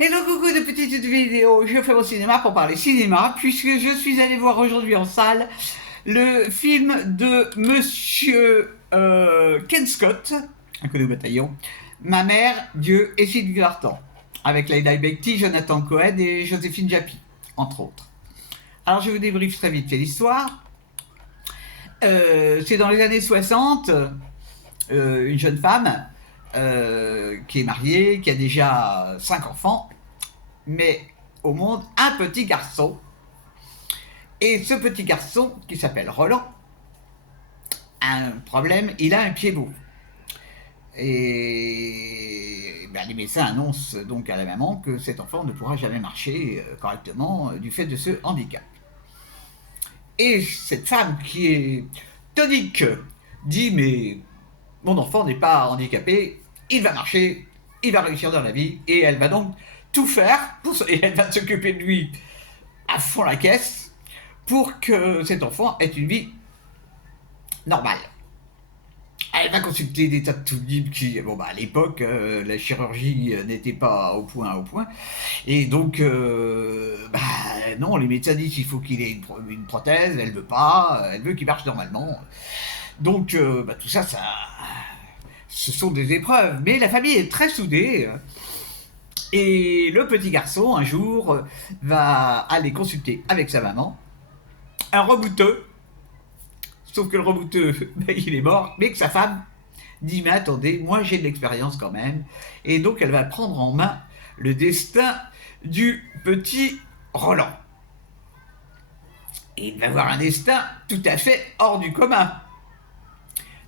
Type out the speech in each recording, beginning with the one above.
Hello coucou de petite vidéo, je fais mon cinéma pour parler cinéma puisque je suis allé voir aujourd'hui en salle le film de Monsieur Ken Scott, inconnu au bataillon, Ma mère, Dieu et Sylvie Vartan, avec Leila Bekti, Jonathan Cohen et Joséphine Japy, entre autres. Alors je vous débriefe très vite l'histoire. C'est dans les années 60, une jeune femme qui est mariée, qui a déjà 5 enfants, mais au monde un petit garçon. Et ce petit garçon, qui s'appelle Roland, a un problème, il a un pied beau. Et ben, les médecins annoncent donc à la maman que cet enfant ne pourra jamais marcher correctement du fait de ce handicap. Et cette femme qui est tonique dit mais mon enfant n'est pas handicapé, il va marcher, il va réussir dans la vie, et elle va donc tout faire, et elle va s'occuper de lui à fond la caisse, pour que cet enfant ait une vie normale. Elle va consulter des tas de tout qui, bon, bah, à l'époque, la chirurgie n'était pas au point. Et donc, bah, non, les médecins disent qu'il faut qu'il ait une prothèse, elle veut pas, elle veut qu'il marche normalement. Donc, bah, tout ça, ce sont des épreuves. Mais la famille est très soudée. Et le petit garçon, un jour, va aller consulter avec sa maman un rebouteux. Sauf que le rebouteux, ben, il est mort, mais que sa femme dit mais attendez, moi j'ai de l'expérience quand même. Et donc elle va prendre en main le destin du petit Roland. Et il va avoir un destin tout à fait hors du commun.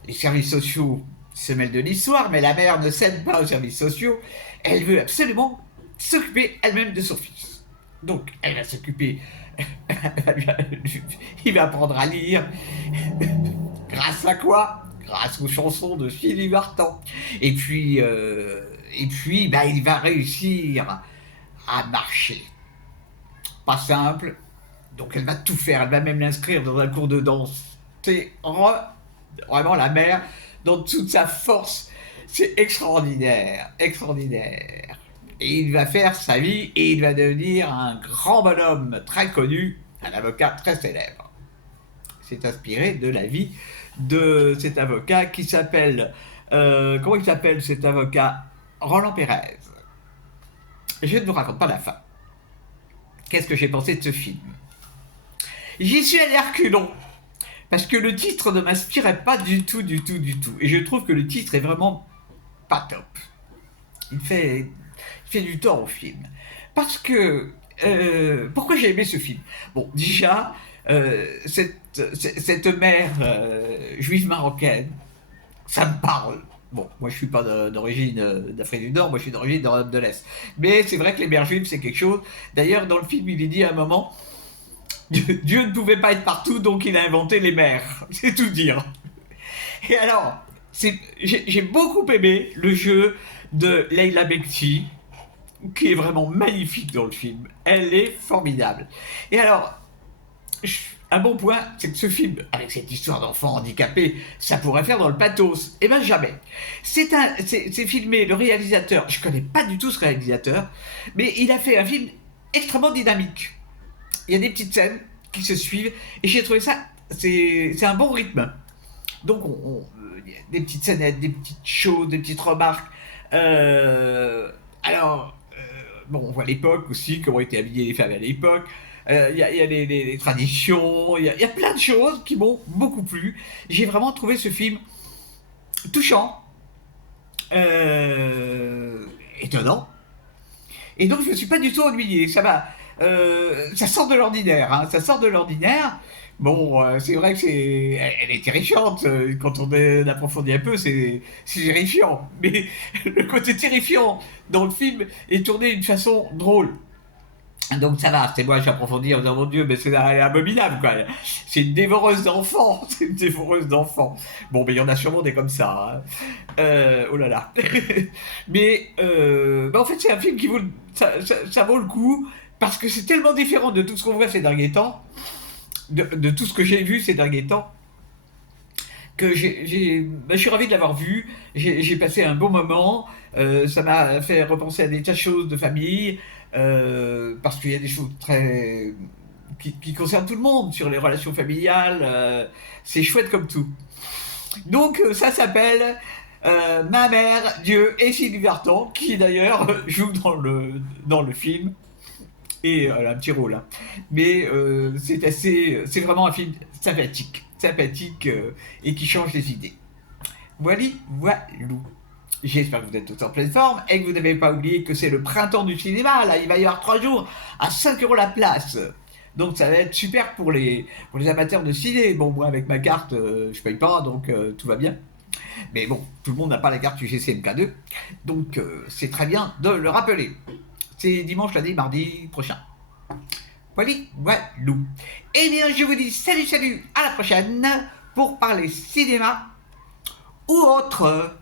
Les services sociaux se mêlent de l'histoire, mais la mère ne cède pas aux services sociaux. Elle veut absolument s'occuper elle-même de son fils. Donc elle va s'occuper, il va apprendre à lire. Grâce à quoi? Grâce aux chansons de Sylvie Vartan. Et puis, bah, il va réussir à marcher. Pas simple. Donc elle va tout faire. Elle va même l'inscrire dans un cours de danse. C'est vraiment la mère dans toute sa force. C'est extraordinaire, extraordinaire. Et il va faire sa vie et il va devenir un grand bonhomme très connu, un avocat très célèbre. C'est inspiré de la vie de cet avocat qui s'appelle... comment il s'appelle cet avocat? Roland Pérez. Je ne vous raconte pas la fin. Qu'est-ce que j'ai pensé de ce film? J'y suis allé à reculons, parce que le titre ne m'inspirait pas du tout. Et je trouve que le titre est vraiment pas top. Il fait du tort au film. Parce que... pourquoi j'ai aimé ce film? Bon, déjà, cette mère juive marocaine, ça me parle. Bon, moi je suis pas d'origine d'Afrique du Nord, moi je suis d'origine d'Europe de l'Est. Mais c'est vrai que les mères juives c'est quelque chose. D'ailleurs, dans le film, il est dit à un moment, Dieu ne pouvait pas être partout, donc il a inventé les mères. C'est tout dire. Et alors, j'ai beaucoup aimé le jeu de Leila Bekti, qui est vraiment magnifique dans le film. Elle est formidable. Et alors, un bon point, c'est que ce film, avec cette histoire d'enfant handicapé, ça pourrait faire dans le pathos. Eh ben jamais. C'est filmé, le réalisateur, je connais pas du tout ce réalisateur, mais il a fait un film extrêmement dynamique. Il y a des petites scènes qui se suivent, et j'ai trouvé ça, c'est un bon rythme. Donc, y a des petites scénettes, des petites choses, des petites remarques. Alors, bon, on voit l'époque aussi, comment étaient habillées les femmes à l'époque. Il y a les traditions, il y a plein de choses qui m'ont beaucoup plu. J'ai vraiment trouvé ce film touchant, étonnant. Et donc je ne suis pas du tout ennuyé. Ça va, ça sort de l'ordinaire, hein, ça sort de l'ordinaire. Bon, c'est vrai que elle est terrifiante. Quand on approfondit un peu, c'est terrifiant. Mais le côté terrifiant dans le film est tourné d'une façon drôle. Donc ça va, c'est moi j'approfondis en disant mon Dieu, mais c'est abominable quoi. C'est une dévoreuse d'enfants, c'est une dévoreuse d'enfants. Bon, mais il y en a sûrement des comme ça. Hein. Oh là là. Mais bah, en fait c'est un film qui vaut, ça vaut le coup parce que c'est tellement différent de tout ce qu'on voit ces derniers temps, de tout ce que j'ai vu ces derniers temps, que je suis ravi de l'avoir vu. J'ai passé un bon moment. Ça m'a fait repenser à des tas de choses de famille, parce qu'il y a des choses qui concernent tout le monde sur les relations familiales. C'est chouette comme tout. Donc ça s'appelle Ma mère, Dieu et Sylvie Vartan, qui d'ailleurs joue dans le film. Et elle a un petit rôle, hein. Mais c'est vraiment un film sympathique, et qui change les idées. Voilà, voilou. J'espère que vous êtes tous en pleine forme et que vous n'avez pas oublié que c'est le printemps du cinéma. Là, il va y avoir 3 jours à 5 € la place. Donc ça va être super pour les amateurs de ciné. Bon, moi avec ma carte, je paye pas, donc tout va bien. Mais bon, tout le monde n'a pas la carte UGC MK2, donc c'est très bien de le rappeler. C'est dimanche, lundi, mardi prochain. Voilà, voilou. Eh bien, je vous dis salut, à la prochaine pour parler cinéma ou autre.